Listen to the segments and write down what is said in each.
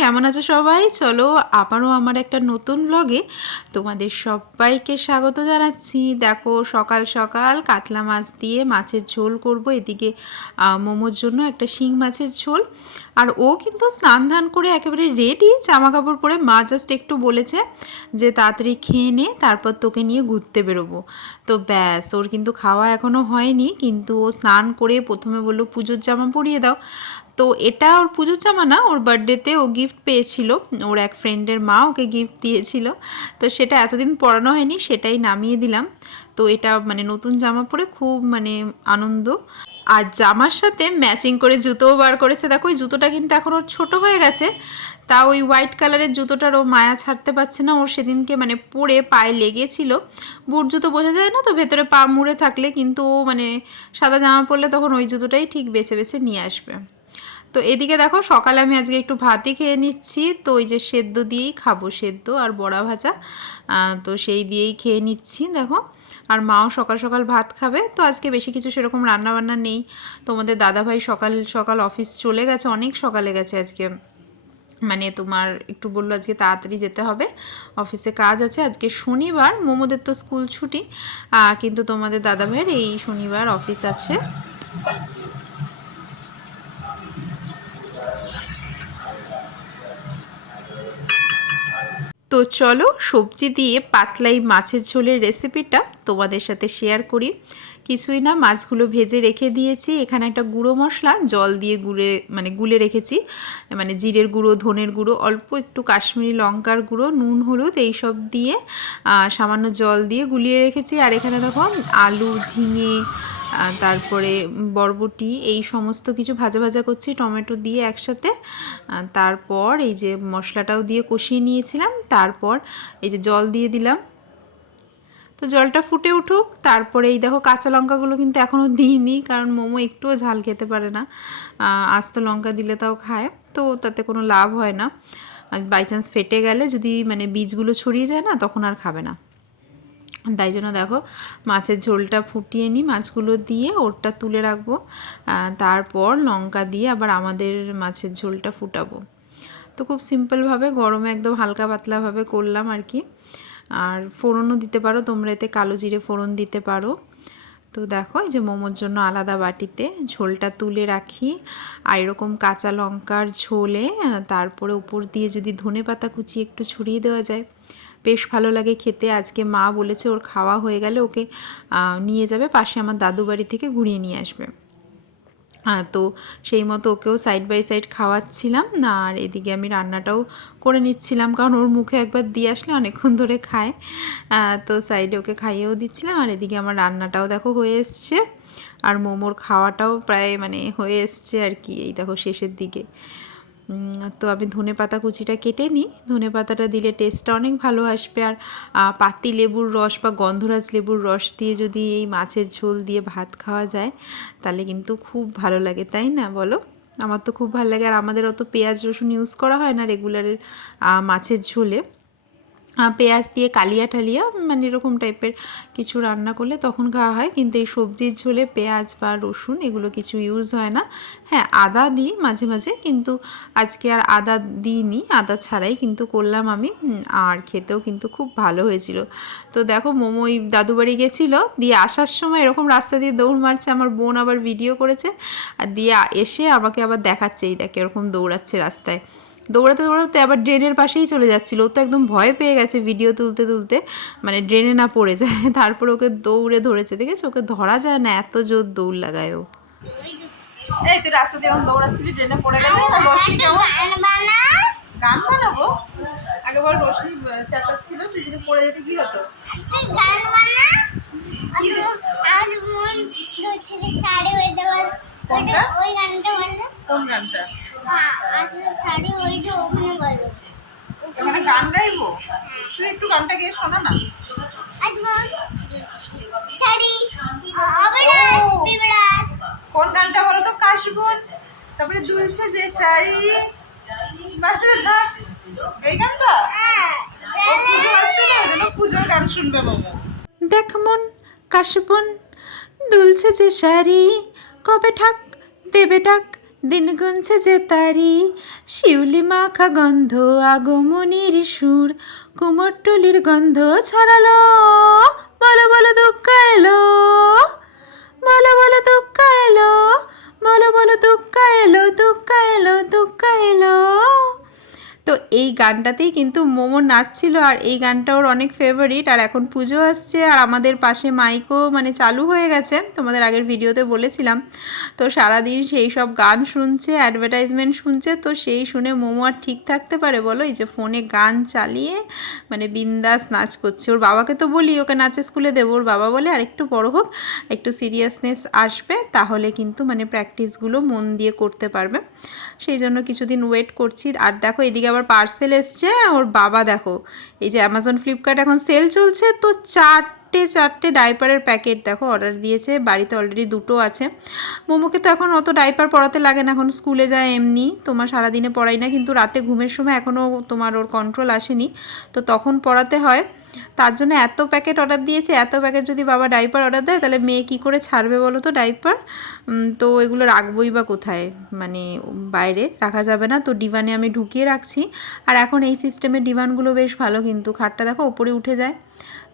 কেমন আছো সবাই? চলো আবারও আমার একটা নতুন ব্লগে তোমাদের সবাইকে স্বাগত জানাচ্ছি। দেখো, সকাল সকাল কাতলা মাছ দিয়ে মাছের ঝোল করব। এদিকে মোমোর জন্য একটা শিং মাছের ঝোল। আর ও কিন্তু স্নান ধান করে একেবারে রেডি জামা কাপড় পরে মা জাস্ট একটু বলেছে যে তাড়াতাড়ি খেয়ে নে, তারপর তোকে নিয়ে ঘুরতে বেরোবো। তো ব্যাস, ওর কিন্তু খাওয়া এখনও হয়নি, কিন্তু ও স্নান করে প্রথমে বলল, পুজোর জামা পরিয়ে দাও। তো এটা ওর পুজোর জামা না, ওর বার্থডেতে ও গিফট পেয়েছিল। ওর এক ফ্রেন্ডের মা ওকে গিফট দিয়েছিল। তো সেটা এতদিন পরানো হয়নি, সেটাই নামিয়ে দিলাম। তো এটা মানে নতুন জামা পরে খুব মানে আনন্দ। আর জামার সাথে ম্যাচিং করে জুতোও বার করেছে। দেখো, ওই জুতোটা কিন্তু এখন ওর ছোটো হয়ে গেছে। তা ওই হোয়াইট কালারের জুতোটার ও মায়া ছাড়তে পারছে না। ওর সেদিনকে মানে পরে পায়ে লেগেছিল। বুট জুতো বোঝা যায় না তো, ভেতরে পা মুড়ে থাকলে। কিন্তু ও মানে সাদা জামা পরলে তখন ওই জুতোটাই ঠিক বেছে বেছে নিয়ে আসবে। তো এদিকে দেখো সকালে আমি আজকে একটু ভাতই খেয়ে নিচ্ছি। তো ওই যে সেদ্ধ দিয়েই খাব সেদ্ধ আর বড়া ভাজা। তো সেই দিয়েই খেয়ে নিচ্ছি, দেখো। আর মাও সকাল সকাল ভাত খাবে। তো আজকে বেশি কিছু সেরকম রান্না বান্না নেই। তোমাদের দাদাভাই সকাল সকাল অফিস চলে গেছে, অনেক সকালে গেছে আজকে। মানে তোমার একটু বলল আজকে তাড়াতাড়ি যেতে হবে। অফিসে কাজ আছে। আজকে শনিবার, মোমোদের তো স্কুল ছুটি। কিন্তু তোমাদের দাদাভাইয়ের এই শনিবার অফিস আছে। তো চলো সবজি দিয়ে পাতলাই মাছের ঝোলের রেসিপিটা তোমাদের সাথে শেয়ার করি। কিছুই না, মাছগুলো ভেজে রেখে দিয়েছি। এখানে একটা গুঁড়ো মশলা, জল দিয়ে গুঁড়ে মানে গুলে রেখেছি। মানে জিরের গুঁড়ো, ধনের গুঁড়ো, অল্প একটু কাশ্মীরি লঙ্কার গুঁড়ো, নুন, হলুদ এইসব দিয়ে সামান্য জল দিয়ে গুলিয়ে রেখেছি। আর এখানে দেখো, আলু, ঝিঙে তারপরে বরবটি, এই সমস্ত কিছু ভাজা ভাজা করছি, টমেটো দিয়ে একসাথে। তারপর এই যে মশলাটাও দিয়ে কষিয়ে নিয়েছিলাম, তারপর এই যে জল দিয়ে দিলাম। তো জলটা ফুটে উঠুক, তারপরে এই দেখো কাঁচা লঙ্কাগুলো কিন্তু এখনও দিইনি, কারণ মোমো একটুও ঝাল খেতে পারে না। আস্ত লঙ্কা দিলে তাও খায়, তো তাতে কোনো লাভ হয় না। বাই চান্স ফেটে গেলে যদি মানে বীজগুলো ছড়িয়ে যায় না, তখন আর খাবে না। তাই জন্য দেখো মাছের ঝোলটা ফুটিয়ে নিই, মাছগুলো দিয়ে ওরটা তুলে রাখব তারপর লঙ্কা দিয়ে আবার আমাদের মাছের ঝোলটা ফুটাবো। তো খুব সিম্পলভাবে গরমে একদম হালকা পাতলাভাবে করলাম আর কি। আর ফোড়নও দিতে পারো, তোমরা এতে কালো জিরে ফোড়ন দিতে পারো। তো দেখো এই যে মোমোর জন্য আলাদা বাটিতে ঝোলটা তুলে রাখি। আর এরকম কাঁচা লঙ্কার ঝোলে তারপরে উপর দিয়ে যদি ধনে পাতা কুচি একটু ছড়িয়ে দেওয়া যায় বেশ ভালো লাগে খেতে। আজকে মা বলেছে ওর খাওয়া হয়ে গেলে ওকে নিয়ে যাবে, পাশে আমার দাদু বাড়ি থেকে ঘুরিয়ে নিয়ে আসবে। তো সেই মতো ওকেও সাইড বাই সাইড খাওয়াচ্ছিলাম। না আর এদিকে আমি রান্নাটাও করে নিচ্ছিলাম, কারণ ওর মুখে একবার দিয়ে আসলে অনেকক্ষণ ধরে খায়। তো সাইডে ওকে খাইয়েও দিচ্ছিলাম, আর এদিকে আমার রান্নাটাও দেখো হয়ে এসছে। আর মোমোর খাওয়াটাও প্রায় মানে হয়ে এসছে আর কি, এই দেখো শেষের দিকে। তো আমি ধনে পাতা কুচিটা কেটে নিই। ধনে পাতাটা দিলে টেস্টটা অনেক ভালো আসবে। আর পাতি লেবুর রস বা গন্ধরাজ লেবুর রস দিয়ে যদি এই মাছের ঝোল দিয়ে ভাত খাওয়া যায়, তাহলে কিন্তু খুব ভালো লাগে, তাই না? বলো? আমার তো খুব ভালো লাগে। আর আমাদের অত পেঁয়াজ রসুন ইউজ করা হয় না রেগুলারের মাছের ঝোলে। পেঁয়াজ দিয়ে কালিয়া ঠালিয়া মানে এরকম টাইপের কিছু রান্না করলে তখন খাওয়া হয়। কিন্তু এই সবজির ঝোলে পেঁয়াজ বা রসুন এগুলো কিছু ইউজ হয় না। হ্যাঁ আদা দিই মাঝে মাঝে, কিন্তু আজকে আর আদা দিইনি। আদা ছাড়াই কিন্তু করলাম আমি। আর খেতেও কিন্তু খুব ভালো হয়েছিল। তো দেখো, মোমো ওই দাদু বাড়ি গেছিল, দিয়ে আসার সময় এরকম রাস্তা দিয়ে দৌড় মারছে, আমার বোন আবার ভিডিও করেছে। আর দিয়ে এসে আমাকে আবার দেখাচ্ছে, এই দেখ এরকম দৌড়াচ্ছে রাস্তায়। দৌড়াতে দৌড়াতে আবার ড্রেনের পাশেই চলে যাচ্ছিল। ও তো একদম ভয় পেয়ে গেছে ভিডিও তুলতে তুলতে। মানে ড্রেনে না পড়ে যায়। তারপর ওকে দৌড়ে ধরেছে দেখেছ? ওকে ধরা যায় না এত জোর দৌড় লাগায় ও। এই তুই রাস্তা দিয়ে দৌড়াচ্ছিলি ড্রেনে পড়ে গেলে রোশনি কেমন? গান বানাবো? আগে বল রোশনি চেঁচাচ্ছিল তুই যদি পড়ে যেতে কি হতো? ওই গানটা কোন গানটা? শাড়ি ওইটা ওখানে বলো। এখানে গান গাইবো? তুই একটু গানটা গিয়ে শোনা না। শাড়ি কোন গানটা বলো তো? কাশবন তারপরে দুলছে যে শাড়ি এই গানটা? ও পুজো আসছে না পুজোর গান শুনবে দেখ মন কাশবন দুলছে যে শাড়ি কবে ঠাক দেবে ডাক? দিন গুনছে যে তারি। শিউলি মাখা গন্ধ, আগমনির সুর কুমোরটুলির গন্ধ ছড়ালো। বলো বলো, দুঃখ এলো। বলো বলো, দুঃখ এলো। বলো বলো, দুঃখ এলো দুঃখ এলো দুঃখ এলো। তো এই গানটাতেই কিন্তু মোমো নাচছিল আর এই গানটা ওর অনেক ফেভারিট আর এখন পুজো আসছে আর আমাদের পাশে মাইকও মানে চালু হয়ে গেছে। তোমাদের আগের ভিডিওতে বলেছিলাম। তো সারাদিন সেই সব গান শুনছে অ্যাডভার্টাইজমেন্ট শুনছে, তো সেই শুনে মোমো আর ঠিক থাকতে পারে বলো? এই যে ফোনে গান চালিয়ে মানে বিন্দাস নাচ করছে। ওর বাবাকে তো বলি, ওকে নাচে স্কুলে দেবো, ওর বাবা বলে, আর একটু বড় হোক, একটু সিরিয়াসনেস আসবে, তাহলে কিন্তু মানে প্র্যাকটিসগুলো মন দিয়ে করতে পারবে। সেই জন্য কিছুদিন ওয়েট করছি। আর দেখো, এদিকে আবার পার্সেল এসছে, ওর বাবা দেখো, এই যে অ্যামাজন ফ্লিপকার্ট এখন সেল চলছে, তো চারটে চারটে ডাইপারের প্যাকেট দেখো অর্ডার দিয়েছে, বাড়িতে অলরেডি দুটো আছে। মোমোকে তো এখন অত ডাইপার পরাতে লাগে না, এখন স্কুলে যায় এমনি, তোমার সারাদিনে পড়াই না, কিন্তু রাতে ঘুমের সময় এখনও তোমার ওর কন্ট্রোল আসেনি, তো তখন পড়াতে হয়। তার জন্য এত প্যাকেট অর্ডার দিয়েছে, এত প্যাকেট যদি বাবা ডাইপার অর্ডার দেয়, তাহলে মেয়ে কী করে ছাড়বে বলো তো ডাইপার? তো এগুলো রাখবোই বা কোথায়? মানে বাইরে রাখা যাবে না, তো ডিভানে আমি ঢুকিয়ে রাখছি। আর এখন এই সিস্টেমের ডিভানগুলো বেশ ভালো কিন্তু, খাটটা দেখো ওপরে উঠে যায়।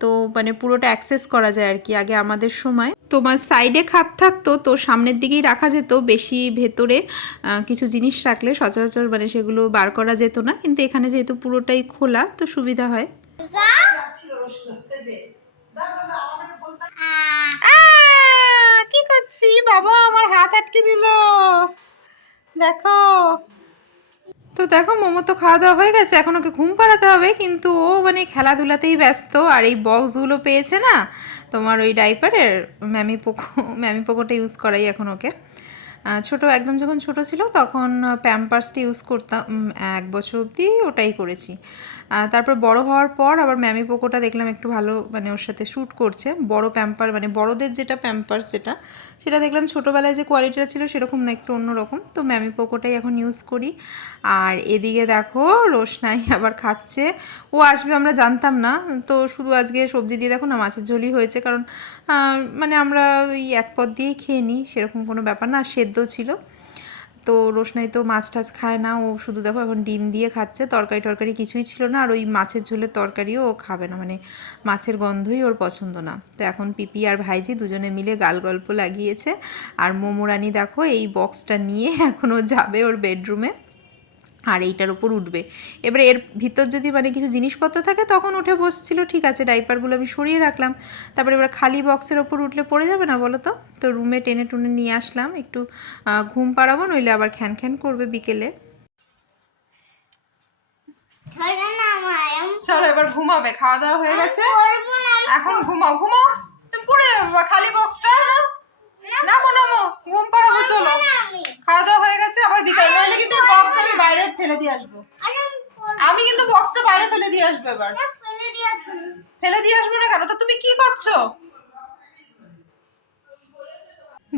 তো মানে পুরোটা অ্যাক্সেস করা যায় আর কি, আগে আমাদের সময়। তোমার সাইডে খাপ থাকতো, তো সামনের দিকেই রাখা যেত, বেশি ভেতরে কিছু জিনিস রাখলে সচরাচর মানে সেগুলো বার করা যেত না। কিন্তু এখানে যেহেতু পুরোটাই খোলা, তো সুবিধা হয়। কি করছি? বাবা, আমার হাত আটকে দিল। দেখো। তো দেখো, মোমো তো খাওয়া দাওয়া হয়ে গেছে। এখন ওকে ঘুম পাড়াতে হবে, কিন্তু ও মানে খেলাধুলাতেই ব্যস্ত। আর এই বক্সগুলো পেয়েছে না, তোমার ওই ডাইপারের ম্যামি পোকো, ম্যামি পোকোটা ইউজ করাই এখন ওকে। ছোট, একদম যখন ছোট ছিল, তখন প্যাম্পার্সটা ইউজ করতাম এক বছর অবধি ওটাই করেছি। তারপর বড় হওয়ার পর আবার ম্যামি পোকোটা দেখলাম একটু ভালো মানে ওর সাথে শ্যুট করছে। বড় প্যাম্পার মানে বড়দের যেটা প্যাম্পার যেটা সেটা দেখলাম ছোটোবেলায় যে কোয়ালিটিটা ছিল সেরকম না, একটু অন্যরকম। তো ম্যামি পোকোটাই এখন ইউজ করি। আর এদিকে দেখো, রোশনাই আবার খাচ্ছে। ও আসবে আমরা জানতাম না। তো শুধু আজকে সবজি দিয়ে দেখো না, মাছের ঝোলই হয়েছে। কারণ মানে আমরা ওই এক পদ দিয়েই খেয়ে নিই, সেরকম কোনো ব্যাপার না, সেদ্ধ ছিল। তো রোশনাই তো মাছ টাছ খায় না, ও শুধু দেখো এখন ডিম দিয়ে খাচ্ছে তরকারি টরকারি কিছুই ছিল না, আর ওই মাছের ঝোলের তরকারিও ও খাবে না মানে মাছের গন্ধই ওর পছন্দ না। তো এখন পিপি আর ভাইজি দুজনে মিলে গাল গল্প লাগিয়েছে, আর মোমোরানি দেখো এই বক্সটা নিয়ে এখন ও যাবে ওর বেডরুমে আর এইটার ওপর উঠবে। এবারে এর ভিতর যদি মানে কিছু জিনিসপত্র থাকে তখন উঠে বসছিল ঠিক আছে ডাইপারগুলো আমি সরিয়ে রাখলাম। তারপরে এবার খালি বক্সের ওপর উঠলে পড়ে যাবে না বলো তো তো রুমে টেনে টুনে নিয়ে আসলাম একটু ঘুম পাড়াবো নইলে আবার খ্যান খ্যান করবে বিকেলে। চলো এবার ঘুমাবে খাওয়া দাওয়া হয়ে গেছে। এখন ঘুমাও ঘুমাও। তুমি পড়ে যাবে খালি বক্সটা। নামো নামো ঘুম পাড়াবো চলো খাওয়া দাওয়া হয়ে গেছে আবার বিকাল। নইলে কিন্তু বক্স আমি বাইরে ফেলে দিয়ে আসব। আমি কিন্তু বক্সটা বাইরে ফেলে দিয়ে আসব এবার। ফেলে দিয়ে আসব না। কেন? তো তুমি কি করছ?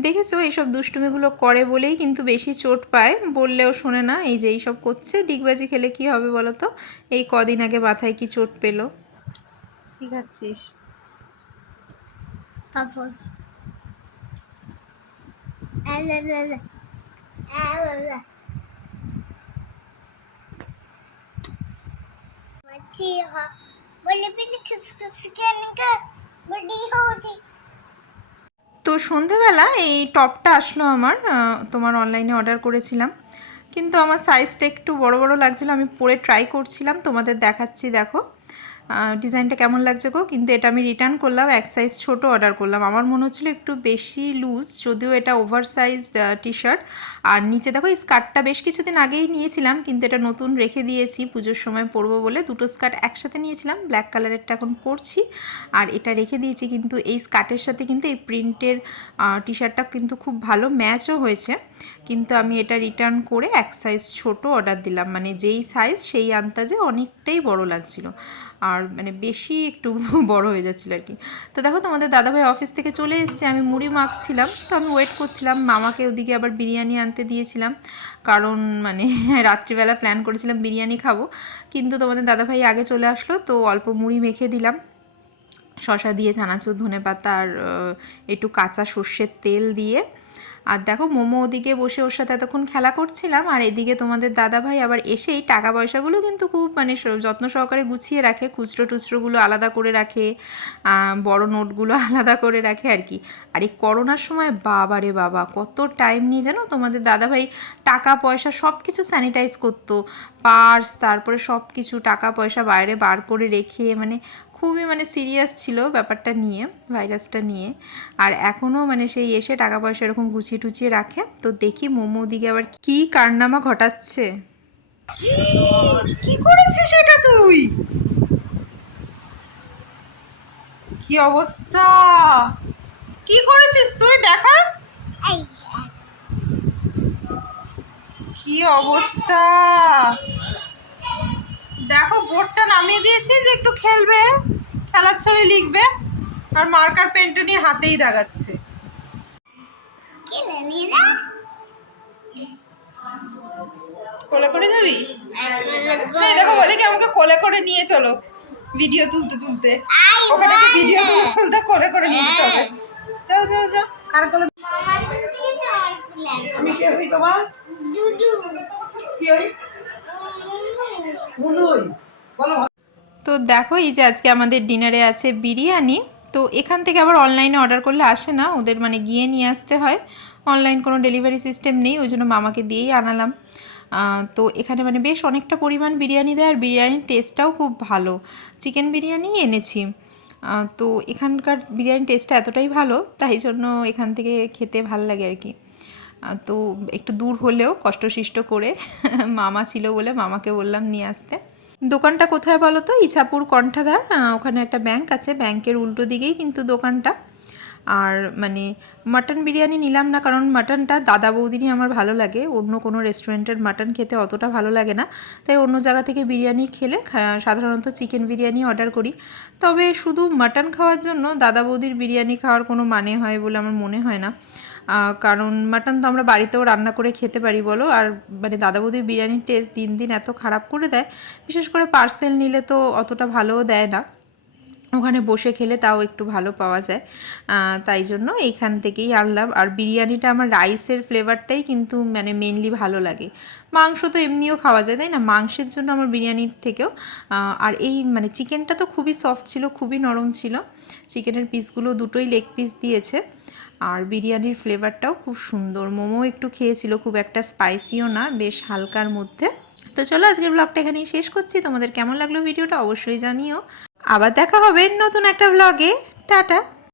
দেখেছ এইসব দুষ্টুমিগুলো করে বলেই কিন্তু বেশি চোট পায়। বললেও শোনে না এই যে এইসব করছে। ডিগবাজি খেলে কি হবে বলো তো? এই কদিন আগে মাথায় কি চোট পেল? কি খাচ্ছিস? পাপড় আলালা मच्छी हाँ बोले पहले किस किस के निकल बड़ी होगी তো সন্ধেবেলা এই টপটা আসলো আমার আহ, তোমার অনলাইনে অর্ডার করেছিলাম কিন্তু আমার সাইজটা একটু বড় বড় লাগছিল আমি পরে ট্রাই করছিলাম তোমাদের দেখাচ্ছি দেখো ডিজাইনটা কেমন লাগছে গো? কিন্তু এটা আমি রিটার্ন করলাম, এক সাইজ ছোট অর্ডার করলাম। আমার মনে হচ্ছিল একটু বেশি লুজ যদিও এটা ওভার সাইজ টি শার্ট আর নিচে দেখো, এই স্কার্টটা বেশ কিছুদিন আগেই নিয়েছিলাম, কিন্তু এটা নতুন রেখে দিয়েছি, পুজোর সময় পরবো বলে। দুটো স্কার্ট একসাথে নিয়েছিলাম ব্ল্যাক কালারেরটা এখন পরছি। আর এটা রেখে দিয়েছি, কিন্তু এই স্কার্টের সাথে কিন্তু এই প্রিন্টের টি শার্টটা কিন্তু খুব ভালো ম্যাচও হয়েছে। কিন্তু আমি এটা রিটার্ন করে এক সাইজ ছোট অর্ডার দিলাম। মানে যেই সাইজ সেই আন্তাজে অনেকটাই বড় লাগছিল। আর মানে বেশি একটু বড় হয়ে যাচ্ছিল আর কি। তো দেখো, তোমাদের দাদাভাই অফিস থেকে চলে এসেছে। আমি মুড়ি মাখছিলাম। তো আমি ওয়েট করছিলাম। মামাকে ওদিকে আবার বিরিয়ানি আনতে দিয়েছিলাম। কারণ মানে রাত্রিবেলা প্ল্যান করেছিলাম বিরিয়ানি খাব। কিন্তু তোমাদের দাদাভাই আগে চলে আসলো। তো অল্প মুড়ি মেখে দিলাম। শশা দিয়ে, চানাচুর ধনে পাতা আর একটু কাঁচা সর্ষের তেল দিয়ে। আর দেখো মোমো ওদিকে বসে ওর সাথে এতক্ষণ খেলা করছিলাম, আর এদিকে তোমাদের দাদা ভাই আবার এসেই টাকা পয়সাগুলো কিন্তু খুব মানে যত্ন সহকারে গুছিয়ে রাখে, খুচরো টুচরোগুলো আলাদা করে রাখে বড় নোটগুলো আলাদা করে রাখে আর কি। আর এই করোনার সময় বাবা রে বাবা, কত টাইম নিয়ে জানো তোমাদের দাদা ভাই টাকা পয়সা সব কিছু স্যানিটাইজ করতো পার্স তারপরে সব কিছু টাকা পয়সা বাইরে বার করে রেখে মানে খুবই মানে সিরিয়াস ছিল ব্যাপারটা নিয়ে ভাইরাসটা নিয়ে। আর এখনও মানে সেই এসে টাকা পয়সা এরকম গুছিয়ে টুচিয়ে রাখে। তো দেখি মোমো দিকে আবার কি কারনামা ঘটাচ্ছে। কি করেছিস সেটা তুই? কি অবস্থা? কি করেছিস তুই? দেখা। কি অবস্থা? দেখো, বোর্ডটা নামিয়ে দিয়েছি যে একটু খেলবে। খেলার ছলে লিখবে আর মার্কার পেনটা নিয়ে হাতেই দাগাচ্ছে। কোলে করে যাবি? দেখো বলে কি আমাকে কোলে করে নিয়ে চলো। ভিডিও তুলতে তুলতে। ওখানে ভিডিও তুলতে তুলতে কোলে করে নিয়ে যেতে হবে। যাও যাও যাও। কার কোলে? মামার ফুল দিয়ে তো আমার ফুল আছে আমি কে হই তোমার? দুদু কি হই? হই বলো। তো দেখো, এই যে আজকে আমাদের ডিনারে আছে বিরিয়ানি। তো এখান থেকে আবার অনলাইনে অর্ডার করলে আসে না, ওদের মানে গিয়ে নিয়ে আসতে হয়। অনলাইন কোনো ডেলিভারি সিস্টেম নেই, ওই জন্য মামাকে দিয়েই আনালাম। তো এখানে মানে বেশ অনেকটা পরিমাণ বিরিয়ানি দেয়, আর বিরিয়ানির টেস্টটাও খুব ভালো। চিকেন বিরিয়ানি এনেছি। তো এখানকার বিরিয়ানির টেস্টটা এতটাই ভালো, তাই জন্য এখান থেকে খেতে ভালো লাগে আর কি। তো একটু দূর হলেও কষ্টসিষ্ট করে মামা ছিল বলে মামাকে বললাম নিয়ে আসতে। দোকানটা কোথায় বলো তো? ইছাপুর কণ্ঠাধার ওখানে একটা ব্যাংক আছে। ব্যাংকের উল্টো দিকেই কিন্তু দোকানটা। আর মানে মাটন বিরিয়ানি নিলাম না, কারণ মাটনটা দাদা বৌদিনই আমার ভালো লাগে। অন্য কোনো রেস্টুরেন্টের মাটন খেতে অতটা ভালো লাগে না। তাই অন্য জায়গা থেকে বিরিয়ানি খেলে সাধারণত চিকেন বিরিয়ানি অর্ডার করি। তবে শুধু মাটন খাওয়ার জন্য দাদা বৌদির বিরিয়ানি খাওয়ার কোনো মানে হয় বলে আমার মনে হয় না। কারণ মাটন তো আমরা বাড়িতেও রান্না করে খেতে পারি, বলো। আর মানে দাদা বৌদির বিরিয়ানির টেস্ট দিন দিন এত খারাপ করে দেয়, বিশেষ করে পার্সেল নিলে তো অতটা ভালোও দেয় না। ওখানে বসে খেলে তাও একটু ভালো পাওয়া যায়। তাই জন্য এইখান থেকেই আনলাম। আর বিরিয়ানিটা আমার রাইসের ফ্লেভারটাই কিন্তু মানে মেনলি ভালো লাগে। মাংস তো এমনিও খাওয়া যায়, তাই না? মাংসের জন্য আমার বিরিয়ানির থেকেও আর এই মানে চিকেনটা তো খুবই সফট ছিল, খুবই নরম ছিল। চিকেনের পিসগুলো দুটোই লেগ পিস দিয়েছে। আর বিরিয়ানির ফ্লেভারটাও খুব সুন্দর। মোমো একটু খেয়েছিল, খুব একটা স্পাইসিও না, বেশ হালকার মধ্যে। তো চলো আজকের ব্লগটা এখানেই শেষ করছি। তোমাদের কেমন লাগল ভিডিওটা অবশ্যই জানিও। আবার দেখা হবে নতুন একটা ব্লগে টাটা!